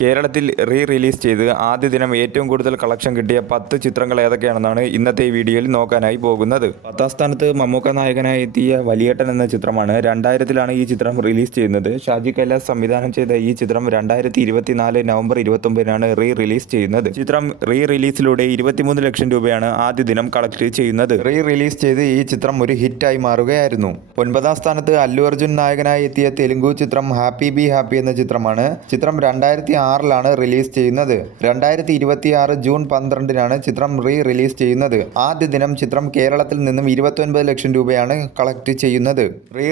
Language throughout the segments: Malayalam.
കേരളത്തിൽ റിലീസ് ചെയ്ത് ആദ്യ ദിനം ഏറ്റവും കൂടുതൽ കളക്ഷൻ കിട്ടിയ 10 ചിത്രങ്ങൾ ഏതൊക്കെയാണെന്നാണ് ഇന്നത്തെ ഈ വീഡിയോയിൽ നോക്കാനായി പോകുന്നത്. 10ാം സ്ഥാനത്ത് മമ്മൂക്ക നായകനായി എത്തിയ വലിയേട്ടൻ എന്ന ചിത്രമാണ്. 2000-ലാണ് ഈ ചിത്രം റിലീസ് ചെയ്യുന്നത്. ഷാജി കൈലാസ് സംവിധാനം ചെയ്ത ഈ ചിത്രം 2024 നവംബർ 29-നാണ് റിലീസ് ചെയ്യുന്നത്. ചിത്രം റിലീസിലൂടെ 23 ലക്ഷം രൂപയാണ് ആദ്യ ദിനം കളക്ട് ചെയ്യുന്നത്. റിലീസ് ചെയ്ത് ഈ ചിത്രം ഒരു ഹിറ്റായി മാറുകയായിരുന്നു. 9ാം സ്ഥാനത്ത് അല്ലു അർജുൻ നായകനായി എത്തിയ തെലുങ്കു ചിത്രം ഹാപ്പി ബി ഹാപ്പി എന്ന ചിത്രമാണ്. ചിത്രം 2006-ലാണ് റിലീസ് ചെയ്യുന്നത്. 2026 ജൂൺ 12-നാണ് ചിത്രം റിലീസ് ചെയ്യുന്നത്. ആദ്യ ദിനം ചിത്രം കേരളത്തിൽ നിന്നും 29 ലക്ഷം രൂപയാണ് കളക്ട് ചെയ്യുന്നത്.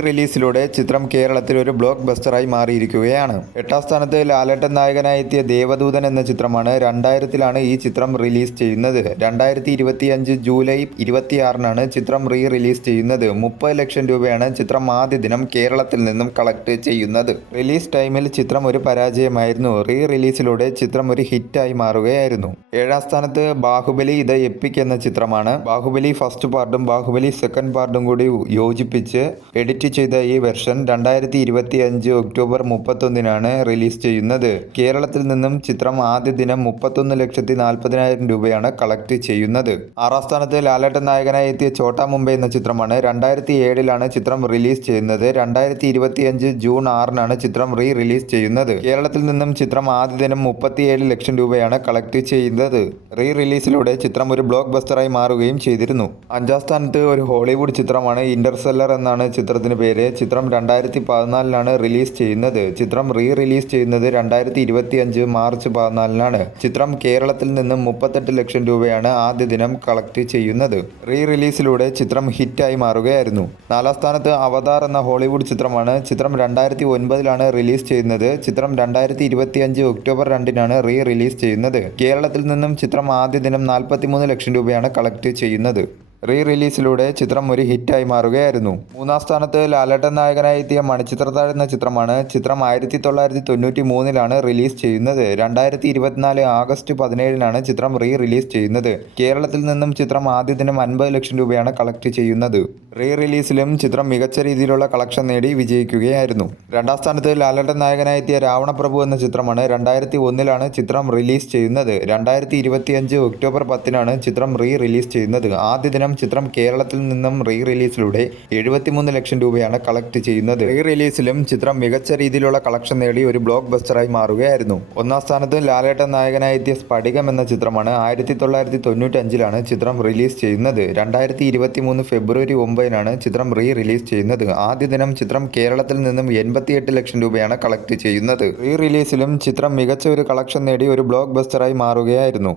റിലീസിലൂടെ ചിത്രം കേരളത്തിൽ ഒരു ബ്ലോക്ക് ബസ്റ്ററായി മാറിയിരിക്കുകയാണ്. 8ാം സ്ഥാനത്ത് ലാലേട്ടൻ നായകനായി എത്തിയ ദേവദൂതൻ എന്ന ചിത്രമാണ്. 2000-ലാണ് ഈ ചിത്രം റിലീസ് ചെയ്യുന്നത്. 2025 ജൂലൈ 26-നാണ് ചിത്രം റിലീസ് ചെയ്യുന്നത്. 30 ലക്ഷം രൂപയാണ് ചിത്രം ആദ്യ ദിനം കേരളത്തിൽ നിന്നും കളക്ട് ചെയ്യുന്നത്. റിലീസ് ടൈമിൽ ചിത്രം ഒരു പരാജയമായിരുന്നു. റിലീസിലൂടെ ചിത്രം ഒരു ഹിറ്റായി മാറുകയായിരുന്നു. 7ാം സ്ഥാനത്ത് ബാഹുബലി ദ എപ്പിക് എന്ന ചിത്രമാണ്. ബാഹുബലി ഫസ്റ്റ് പാർട്ടും ബാഹുബലി സെക്കൻഡ് പാർട്ടും കൂടി യോജിപ്പിച്ച് എഡിറ്റ് ചെയ്ത ഈ വെർഷൻ 2025 ഒക്ടോബർ 31-നാണ് റിലീസ് ചെയ്യുന്നത്. കേരളത്തിൽ നിന്നും ചിത്രം ആദ്യ ദിനം 31,40,000 രൂപയാണ് കളക്ട് ചെയ്യുന്നത്. 6ാം സ്ഥാനത്ത് ലാലേട്ടൻ നായകനായി എത്തിയ ഛോട്ടാ മുംബൈ എന്ന ചിത്രമാണ്. 2007-ലാണ് ചിത്രം റിലീസ് ചെയ്യുന്നത്. 2025 ജൂൺ 6-നാണ് ചിത്രം റിലീസ് ചെയ്യുന്നത്. കേരളത്തിൽ നിന്നും ചിത്രം ആദ്യ ദിനം 37 ലക്ഷം രൂപയാണ് കളക്ട് ചെയ്യുന്നത്. റിലീസിലൂടെ ചിത്രം ഒരു ബ്ലോക്ക് ബസ്റ്ററായി മാറുകയും ചെയ്തിരുന്നു. 5ാം സ്ഥാനത്ത് ഒരു ഹോളിവുഡ് ചിത്രമാണ്. ഇന്റർസ്റ്റെല്ലർ എന്നാണ് ചിത്രത്തിന് പേര്. ചിത്രം 2014-ലാണ് റിലീസ് ചെയ്യുന്നത്. ചിത്രം റിലീസ് ചെയ്യുന്നത് 2025 മാർച്ച് 14-നാണ്. ചിത്രം കേരളത്തിൽ നിന്നും 38 ലക്ഷം രൂപയാണ് ആദ്യ ദിനം കളക്ട് ചെയ്യുന്നത്. റിലീസിലൂടെ ചിത്രം ഹിറ്റായി മാറുകയായിരുന്നു. 4ാം സ്ഥാനത്ത് അവതാർ എന്ന ഹോളിവുഡ് ചിത്രമാണ്. ചിത്രം 2009-ലാണ് റിലീസ് ചെയ്യുന്നത്. ചിത്രം 2025 ഒക്ടോബർ 2-നാണ് റിലീസ് ചെയ്യുന്നത്. കേരളത്തിൽ നിന്നും ചിത്രം ആദ്യ ദിനം 43 ലക്ഷം രൂപയാണ് കളക്ട് ചെയ്യുന്നത്. റിലീസിലൂടെ ചിത്രം ഒരു ഹിറ്റായി മാറുകയായിരുന്നു. 3ാം സ്ഥാനത്ത് ലാലേട്ടൻ നായകനായി എത്തിയ മണിച്ചിത്രത്താഴ് എന്ന ചിത്രമാണ്. ചിത്രം 1993-ലാണ് റിലീസ് ചെയ്യുന്നത്. 2024 ആഗസ്റ്റ് 17-നാണ് ചിത്രം റിലീസ് ചെയ്യുന്നത്. കേരളത്തിൽ നിന്നും ചിത്രം ആദ്യ ദിനം 50 ലക്ഷം രൂപയാണ് കളക്ട് ചെയ്യുന്നത്. റിലീസിലും ചിത്രം മികച്ച രീതിയിലുള്ള കളക്ഷൻ നേടി വിജയിക്കുകയായിരുന്നു. 2ാം സ്ഥാനത്ത് ലാലേട്ടൻ നായകനായി എത്തിയ രാവണപ്രഭു എന്ന ചിത്രമാണ്. 2001-ലാണ് ചിത്രം റിലീസ് ചെയ്യുന്നത്. 2025 ഒക്ടോബർ 10-നാണ് ചിത്രം റിലീസ് ചെയ്യുന്നത്. ആദ്യ ദിനം ചിത്രം കേരളത്തിൽ നിന്നും റിലീസിലൂടെ 73 ലക്ഷം രൂപയാണ് കളക്ട് ചെയ്യുന്നത്. റിലീസിലും ചിത്രം മികച്ച രീതിയിലുള്ള കളക്ഷൻ നേടി ഒരു ബ്ലോക്ക് ബസ്റ്ററായി മാറുകയായിരുന്നു. 1ാം സ്ഥാനത്ത് ലാലേട്ടൻ നായകനായി എത്തിയ സ്ഫടികം എന്ന ചിത്രമാണ്. 1995-ലാണ് ചിത്രം റിലീസ് ചെയ്യുന്നത്. 2023 ഫെബ്രുവരി 9-നാണ് ചിത്രം റിലീസ് ചെയ്യുന്നത്. ആദ്യ ദിനം ചിത്രം കേരളത്തിൽ നിന്നും 88 ലക്ഷം രൂപയാണ് കളക്ട് ചെയ്യുന്നത്. റിലീസിലും ചിത്രം മികച്ച ഒരു കളക്ഷൻ നേടി ഒരു ബ്ലോക്ക് ബസ്റ്ററായി മാറുകയായിരുന്നു.